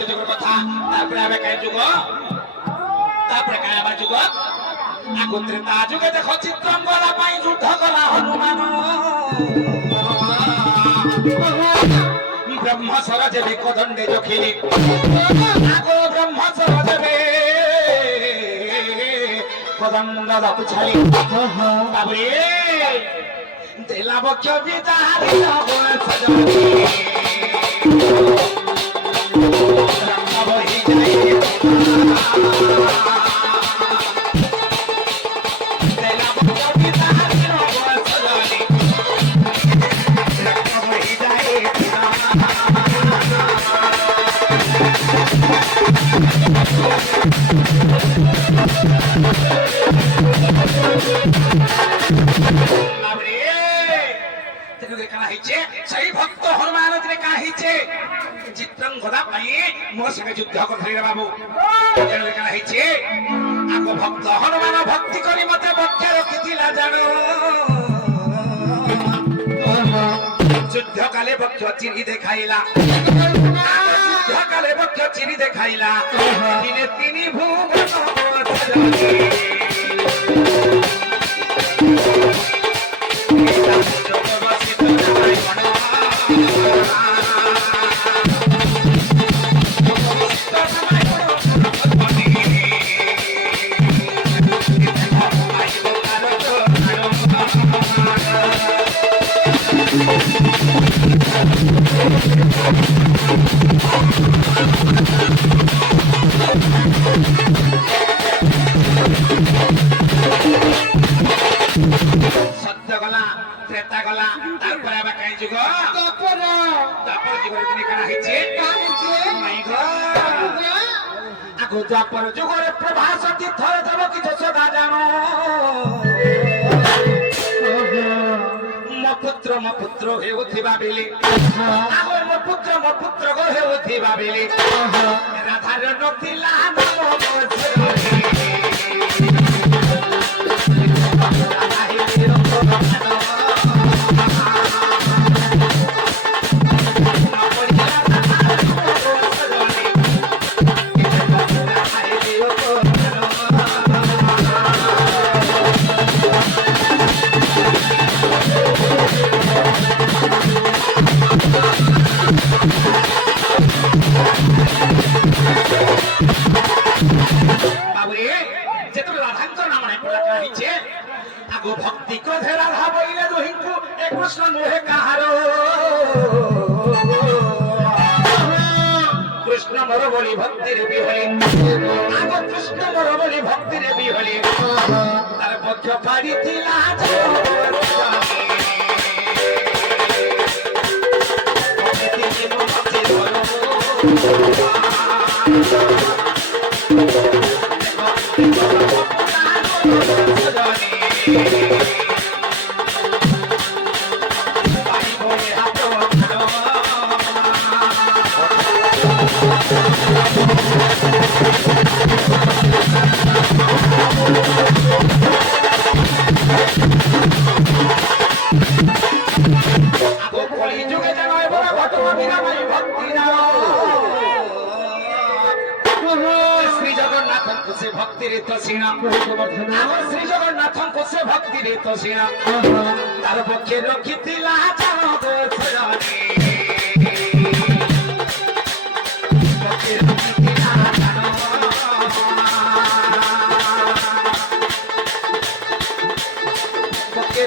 সত্য যুগের কথা তারপরে আবার কায় যুগ তারপরে কায় আবার যুগ আগুন ত্রেতা যুগে দেখো চিত্রাঙ্গদা পাই যুদ্ধ কলা হনুমান ব্রহ্ম সরজে কোদণ্ডে জখিলি আগো ব্রহ্ম সরজে কোদণ্ড দাতু ছালি বাবরে দেলা বক্ষ বিদারি সজনি রক্ত বহি যায় দেলা বক্ষ বিদারি সজনি রক্ত বহি যায় সেই ভক্ত হনুমান চিত্রাঙ্গদা পাই মো সঙ্গে যুদ্ধ করে বাবু হয়েছে আগ ভক্ত হনুমান ভক্তি করি মতে বক্ষে রখিলা জান যুদ্ধ কালে বক্ষ চিনি দেখাইলা যুদ্ধ কালে বক্ষ চিনি দেখাইলা দিনে তিনি ভুবন সত্য গলা ত্রেতা গলা তারপরে আবার কাই যুগ তারপর যুগের দিনে কারা হইছে আগো দ্বাপর যুগরে প্রভাস তীর্থ দেব কি যশোদা জানো ମୋ ପୁତ୍ର ହେଉଥିବା ବେଲେ ଆଉ ମୋ ପୁତ୍ର ଗୋ ହେଉଥିବା ବେଲେ ରାଧାର ନଥିଲା ନାମ ভক্তি ক্রোধে রাধা বইলে দুহিঙ্কু এ কৃষ্ণ নহে কাহার কৃষ্ণ মর বলি ভক্তির বিহলি আগ কৃষ্ণ মর বলি ভক্তির বিহলি তার পক্ষ পারিছিলা ভক্তির তসিনা শ্রী জগন্নাথଙ୍କୁ ସେ ଭକ୍ତିରେ ତସିଣା ତାର ପକ୍ଷେ ରଖିଥିଲା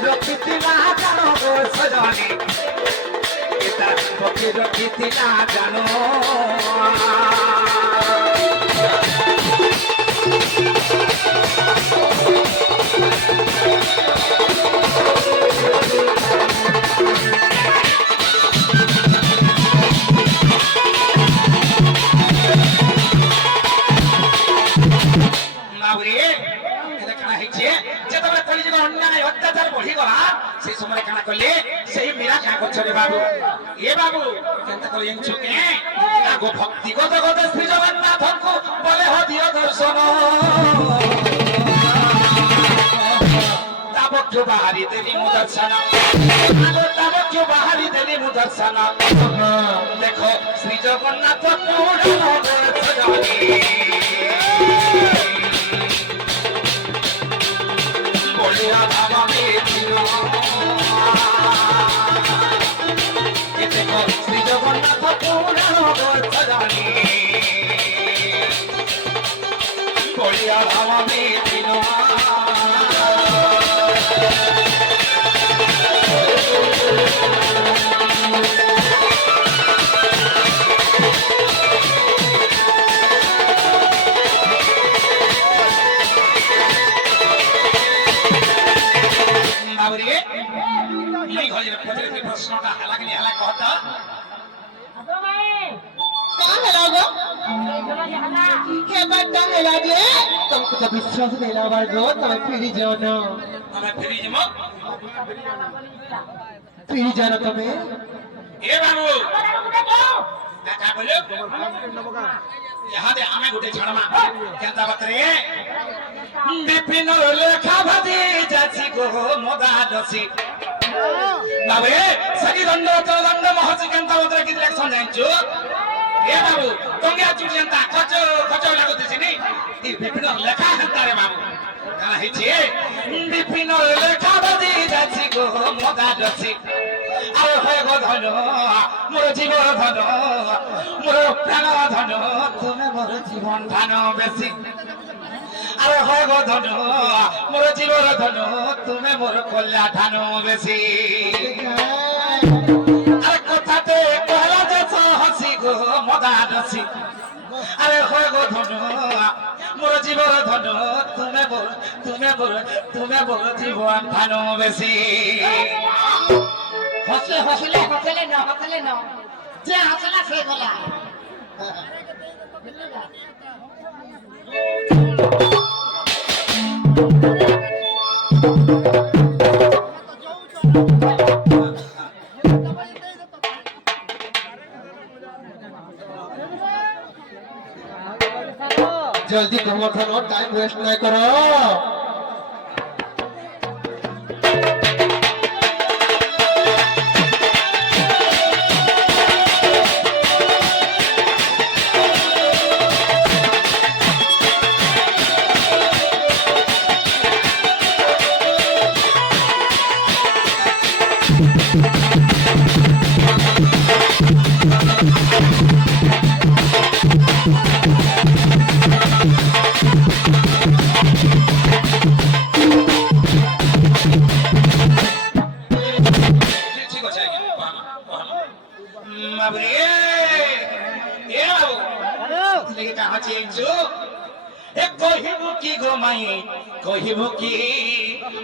ରଖିଥିଲା ସଜନି ପକ୍ଷେ ରଖିଥିଲା ଜାନ সেই সময় কানা করলে সেই মীরা কাঁ করছে বাবু এ বাবু কেনতা করে এনছো কে আগো ভক্তি গত গত শ্রী জগন্নাথଙ୍କୁ বলে হ দিও দর্শন তা পক্ষ क्यों बाहरी तेरी मुदर्शना तब क्यों बाहरी तेरी मुदर्शना देखो श्री जगन्नाथ पूर्ण बोलिया बाबा देखो श्री जगन्नाथ पूर्ण सजानी बोलिया बाबा प्रश्नটা হালাকি হালা কথা कहाँ है लोगो? क्या बात है लागे? तुमको तो विश्वास नहीं लगा गो, तुम्हें फिरी जाओ ना। हमें फिरी जमो फिरी जाना तुम्हें? ये बाबू क्या बोले? यहाँ दे हमें गुटे छड़मा क्या बात रे? विपिन लेखा भदी जाची को मोदा दसी बाबे सगी दंड दंड महसी केंता उतरे कित इलेक्शन जांचो ए बाबू तंगे आचु जनता खचो खचो लागुतिछि नी ई विपिन लेखा हंता रे बाबू काना हिछि विपिन लेखा बदी जाछि गो मोदा दछि आरो होय गो धन मोर जीवन धन मोर प्राण धन तुमे मोर जीवन धन बेसी আরে হয় গো ধন মোর জীবন ধন তুমি মোর কল্যা ধান বেশি আরে কথাতে কহলা যে হসি গো মদা দছি আরে হয় গো ধন মোর জীবন ধন তুমি মোর জীবন ধান বেশি হসলে হসলে হসলে না যে হাসলা সে বলা जल्दी कमर थानो टाइम वेस्ट नहीं करो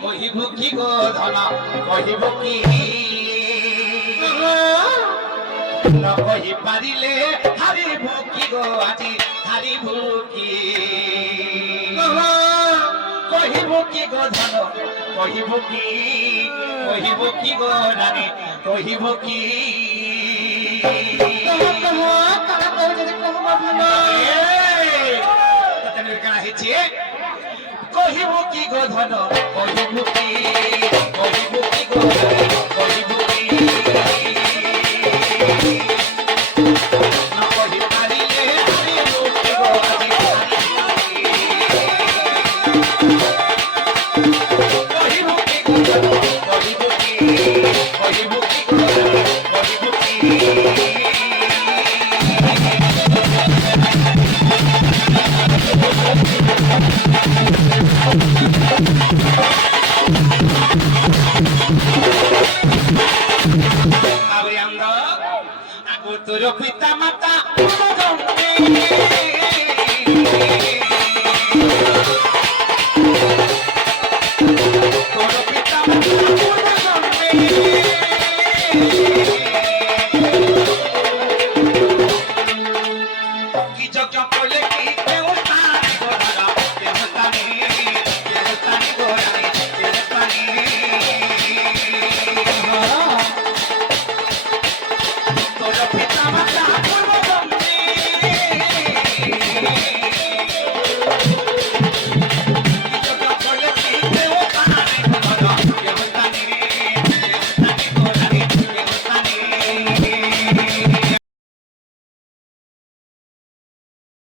কহিবু কি গো ধন কহিবু কি নকহি পারিলে হারিবু কি গো আজি হারিবু কি কহিবু কি গো ধন কহিবু কি গো রানী কহিবু কি কহিবু কি গো ধন কহিবু কি গো